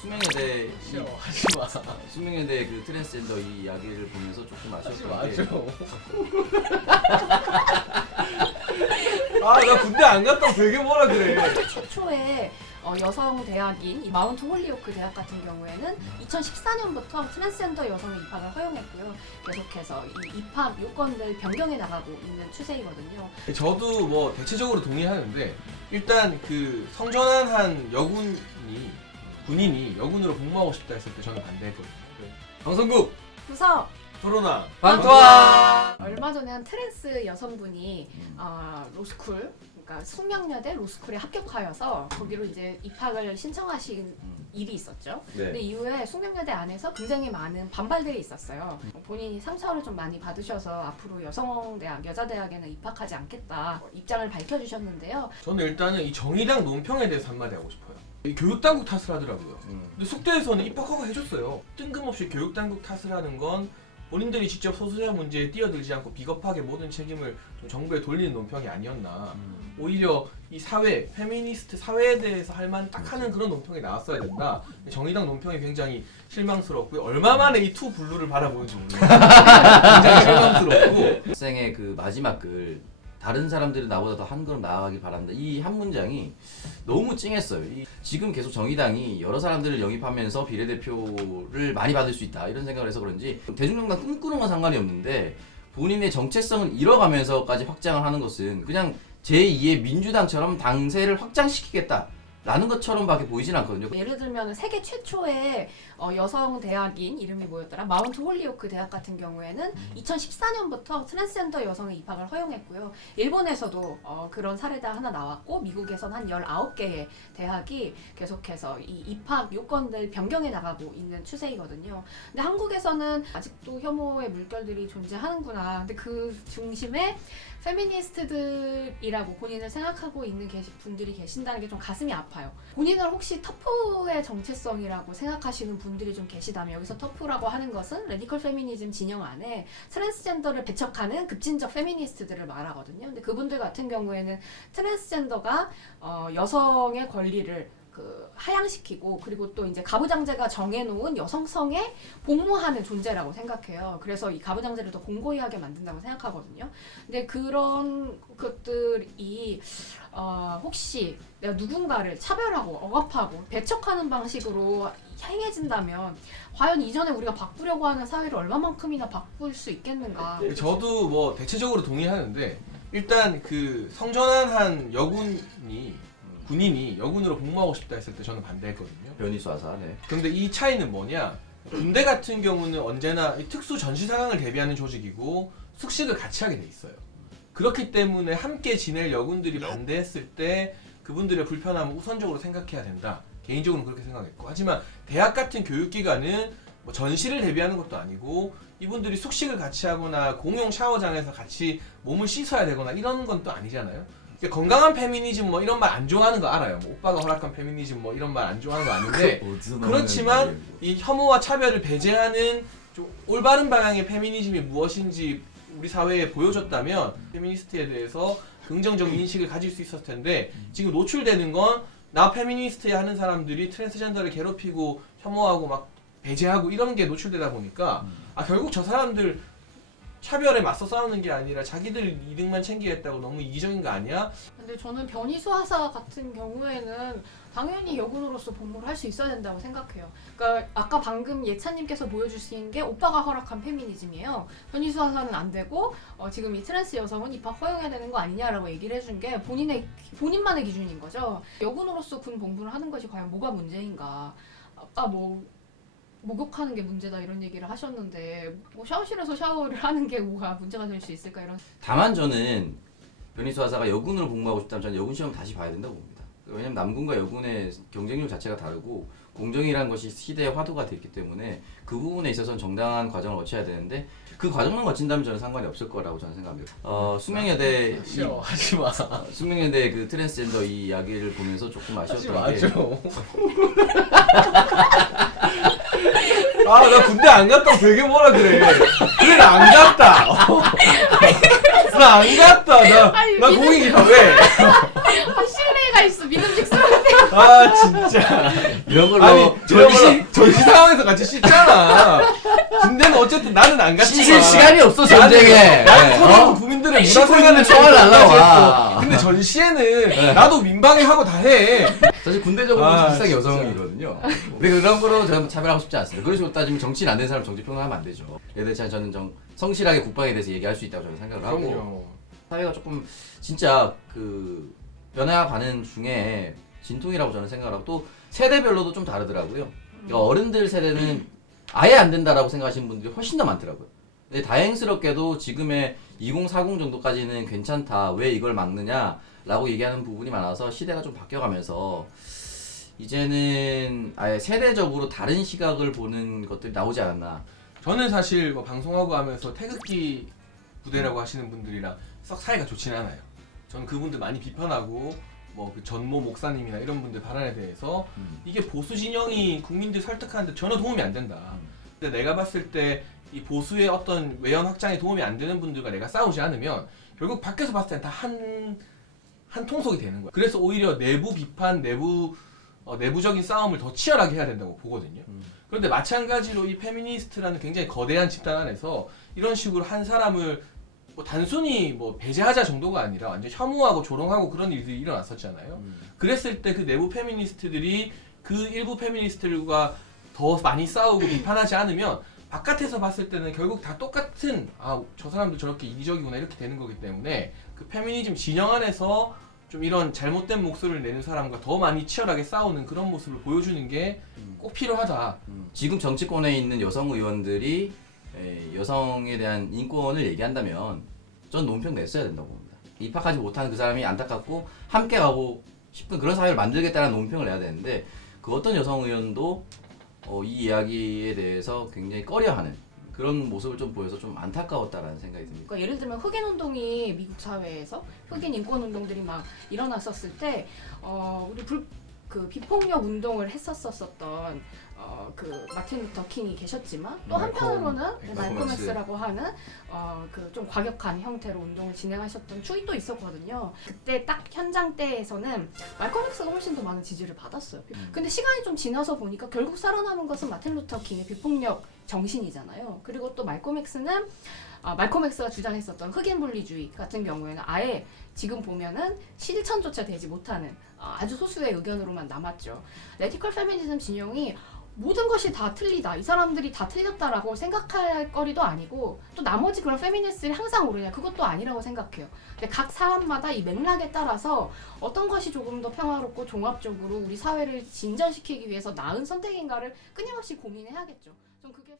수명여대 하지마. 수명여대 그 트랜스젠더 이 이야기를 보면서 조금 아쉬웠던 게 나 군대 안 갔다고 되게 뭐라 그래. 최초의 여성 대학인 이 마운트 홀리오크 대학 같은 경우에는 2014년부터 트랜스젠더 여성의 입학을 허용했고요. 계속해서 이 입학 요건을 변경해 나가고 있는 추세이거든요. 저도 뭐 대체적으로 동의하는데 일단 그 성전환한 군인이 여군으로 복무하고 싶다 했을 때 저는 반대했거든요. 방송국 그래서 코로나 방토한 얼마 전에 한 트랜스 여성분이 로스쿨, 그러니까 숙명여대 로스쿨에 합격하여서 거기로 이제 입학을 신청하신 일이 있었죠. 근데 네. 이후에 숙명여대 안에서 굉장히 많은 반발들이 있었어요. 본인이 상처를 좀 많이 받으셔서 앞으로 여성대학, 여자대학에는 입학하지 않겠다 입장을 밝혀주셨는데요. 저는 일단은 이 정의당 논평에 대해서 한마디 하고 싶어요. 이 교육당국 탓을 하더라고요. 근데 숙대에서는 입학허가 해줬어요. 뜬금없이 교육당국 탓을 하는 건 본인들이 직접 소수자 문제에 뛰어들지 않고 비겁하게 모든 책임을 좀 정부에 돌리는 논평이 아니었나. 오히려 이 사회, 페미니스트 사회에 대해서 할 만 딱 하는 그런 논평이 나왔어야 된다. 정의당 논평이 굉장히 실망스럽고요. 얼마 만에 이 투 블루를 바라보는지 모르겠어요. 굉장히 실망스럽고. 학생의 그 마지막 글 다른 사람들은 나보다 더 한 걸음 나아가길 바란다. 이 한 문장이 너무 찡했어요. 지금 계속 정의당이 여러 사람들을 영입하면서 비례대표를 많이 받을 수 있다 이런 생각을 해서 그런지 대중정당 꿈꾸는 건 상관이 없는데 본인의 정체성을 잃어가면서까지 확장을 하는 것은 그냥 제2의 민주당처럼 당세를 확장시키겠다 라는 것처럼밖에 보이진 않거든요. 예를 들면 세계 최초의 여성 대학인 이름이 뭐였더라? 마운트 홀리오크 대학 같은 경우에는 2014년부터 트랜스젠더 여성의 입학을 허용했고요. 일본에서도 그런 사례가 하나 나왔고 미국에선 한 19개의 대학이 계속해서 이 입학 요건들 변경해 나가고 있는 추세이거든요. 근데 한국에서는 아직도 혐오의 물결들이 존재하는구나. 근데 그 중심에 페미니스트들이라고 본인을 생각하고 있는 분들이 계신다는 게 좀 가슴이 아파요. 본인을 혹시 터프의 정체성이라고 생각하시는 분들이 좀 계시다면 여기서 터프라고 하는 것은 레디컬 페미니즘 진영 안에 트랜스젠더를 배척하는 급진적 페미니스트들을 말하거든요. 근데 그분들 같은 경우에는 트랜스젠더가 여성의 권리를 하향시키고 그리고 또 이제 가부장제가 정해놓은 여성성에 복무하는 존재라고 생각해요. 그래서 이 가부장제를 더 공고히 하게 만든다고 생각하거든요. 근데 그런 것들이 혹시 내가 누군가를 차별하고 억압하고 배척하는 방식으로 행해진다면 과연 이전에 우리가 바꾸려고 하는 사회를 얼마만큼이나 바꿀 수 있겠는가. 저도 뭐 대체적으로 동의하는데 일단 그 성전환한 군인이 여군으로 복무하고 싶다 했을 때 저는 반대했거든요. 변이수하사. 네. 근데 이 차이는 뭐냐? 군대 같은 경우는 언제나 특수 전시 상황을 대비하는 조직이고 숙식을 같이 하게 돼 있어요. 그렇기 때문에 함께 지낼 여군들이 반대했을 때 그분들의 불편함을 우선적으로 생각해야 된다. 개인적으로는 그렇게 생각했고, 하지만 대학 같은 교육기관은 뭐 전시를 대비하는 것도 아니고 이분들이 숙식을 같이 하거나 공용 샤워장에서 같이 몸을 씻어야 되거나 이런 건 또 아니잖아요. 건강한 페미니즘 뭐 이런 말 안 좋아하는 거 알아요. 뭐 오빠가 허락한 페미니즘 뭐 이런 말 안 좋아하는 거 아는데 그렇지만 이 혐오와 차별을 배제하는 좀 올바른 방향의 페미니즘이 무엇인지 우리 사회에 보여줬다면 페미니스트에 대해서 긍정적인 인식을 가질 수 있었을 텐데 지금 노출되는 건 나 페미니스트 하는 사람들이 트랜스젠더를 괴롭히고 혐오하고 막 배제하고 이런 게 노출되다 보니까 결국 저 사람들 차별에 맞서 싸우는 게 아니라 자기들 이득만 챙기겠다고 너무 이기적인 거 아니야? 근데 저는 변이수하사 같은 경우에는 당연히 여군으로서 복무를 할 수 있어야 된다고 생각해요. 그러니까 아까 방금 예찬님께서 보여주신 게 오빠가 허락한 페미니즘이에요. 변이수하사는 안 되고 지금 이 트랜스 여성은 입학 허용해야 되는 거 아니냐라고 얘기를 해준 게 본인만의 기준인 거죠. 여군으로서 군 복무를 하는 것이 과연 뭐가 문제인가? 아까 목욕하는 게 문제다 이런 얘기를 하셨는데 뭐 샤워실에서 샤워를 하는 게 뭐가 문제가 될 수 있을까 이런. 다만 저는 변희수하사가 여군으로 복무하고 싶다면 저는 여군 시험 다시 봐야 된다고 봅니다. 왜냐면 남군과 여군의 경쟁률 자체가 다르고 공정이라는 것이 시대의 화두가 됐기 때문에 그 부분에 있어서는 정당한 과정을 거쳐야 되는데 그 과정만 거친다면 저는 상관이 없을 거라고 저는 생각합니다. 수명여대 하지마. 수명여대 그 트랜스젠더 이 이야기를 보면서 조금 아쉬웠던 게 나 군대 안 갔다고 되게 뭐라 그래. 그래 나 안 갔다. 나 안 갔다. 나 공익이다 왜? 신뢰가 있어. 믿음직스러운데. 아 진짜. 이런 걸로 아니 전시 전시 상황에서 같이 씻잖아. 군대는 어쨌든 나는 안 갔지만. 씻을 시간이 없어 전쟁에. 난 서로 어? 국민들의 씻고 문화생활을 있는 총알 날라와. 근데 전시에는 나도 민방위 하고 다 해. 사실 군대적으로 비슷하게 진짜. 여성이거든요. 근데 그런 거로 제가 차별하고 싶지 않습니다. 그런 식으로 따지면 정치인 안 된 사람 정치 평론하면 안 되죠. 예를 들어 저는 성실하게 국방에 대해서 얘기할 수 있다고 저는 생각을 하고 그럼요. 사회가 조금 진짜 그 변화가는 중에 진통이라고 저는 생각을 하고 또 세대별로도 좀 다르더라고요. 그러니까 어른들 세대는 아예 안 된다라고 생각하시는 분들이 훨씬 더 많더라고요. 근데 다행스럽게도 지금의 2040 정도까지는 괜찮다. 왜 이걸 막느냐라고 얘기하는 부분이 많아서 시대가 좀 바뀌어가면서 이제는 아예 세대적으로 다른 시각을 보는 것들이 나오지 않았나. 저는 사실 뭐 방송하고 하면서 태극기 부대라고 하시는 분들이랑 썩 사이가 좋지는 않아요. 저는 그분들 많이 비판하고 뭐 그 전모 목사님이나 이런 분들 발언에 대해서 이게 보수 진영이 국민들 설득하는데 전혀 도움이 안 된다. 근데 내가 봤을 때 이 보수의 어떤 외연 확장에 도움이 안 되는 분들과 내가 싸우지 않으면 결국 밖에서 봤을 땐 다 한 통속이 되는 거야. 그래서 오히려 내부 비판, 내부적인 싸움을 더 치열하게 해야 된다고 보거든요. 그런데 마찬가지로 이 페미니스트라는 굉장히 거대한 집단 안에서 이런 식으로 한 사람을 뭐 단순히 뭐 배제하자 정도가 아니라 완전 혐오하고 조롱하고 그런 일들이 일어났었잖아요. 그랬을 때 그 내부 페미니스트들이 그 일부 페미니스트들과 더 많이 싸우고 비판하지 않으면 바깥에서 봤을 때는 결국 다 똑같은 저 사람도 저렇게 이기적이구나 이렇게 되는 거기 때문에 그 페미니즘 진영 안에서 좀 이런 잘못된 목소리를 내는 사람과 더 많이 치열하게 싸우는 그런 모습을 보여주는 게 꼭 필요하다. 지금 정치권에 있는 여성 의원들이 여성에 대한 인권을 얘기한다면 전 논평 냈어야 된다고 봅니다. 입학하지 못하는 그 사람이 안타깝고 함께 가고 싶은 그런 사회를 만들겠다는 논평을 내야 되는데 그 어떤 여성 의원도 이 이야기에 대해서 굉장히 꺼려하는 그런 모습을 좀 보여서 좀 안타까웠다라는 생각이 듭니다. 그러니까 예를 들면 흑인 운동이 미국 사회에서 흑인 인권 운동들이 막 일어났었을 때 우리 그 비폭력 운동을 했었었던 그 마틴 루터 킹이 계셨지만 또 한편으로는 말콤 X라고 하는 그 좀 과격한 형태로 운동을 진행하셨던 추이 또 있었거든요. 그때 딱 현장 때에서는 말콤 X가 훨씬 더 많은 지지를 받았어요. 근데 시간이 좀 지나서 보니까 결국 살아남은 것은 마틴 루터 킹의 비폭력 정신이잖아요. 그리고 또 말콤 X는 말콤 X가 주장했었던 흑인 분리주의 같은 경우에는 아예 지금 보면은 실천조차 되지 못하는 아주 소수의 의견으로만 남았죠. 레디컬 페미니즘 진영이 모든 것이 다 틀리다, 이 사람들이 다 틀렸다라고 생각할 거리도 아니고 또 나머지 그런 페미니스트들이 항상 옳으냐 그것도 아니라고 생각해요. 근데 각 사람마다 이 맥락에 따라서 어떤 것이 조금 더 평화롭고 종합적으로 우리 사회를 진전시키기 위해서 나은 선택인가를 끊임없이 고민해야겠죠. 좀 그게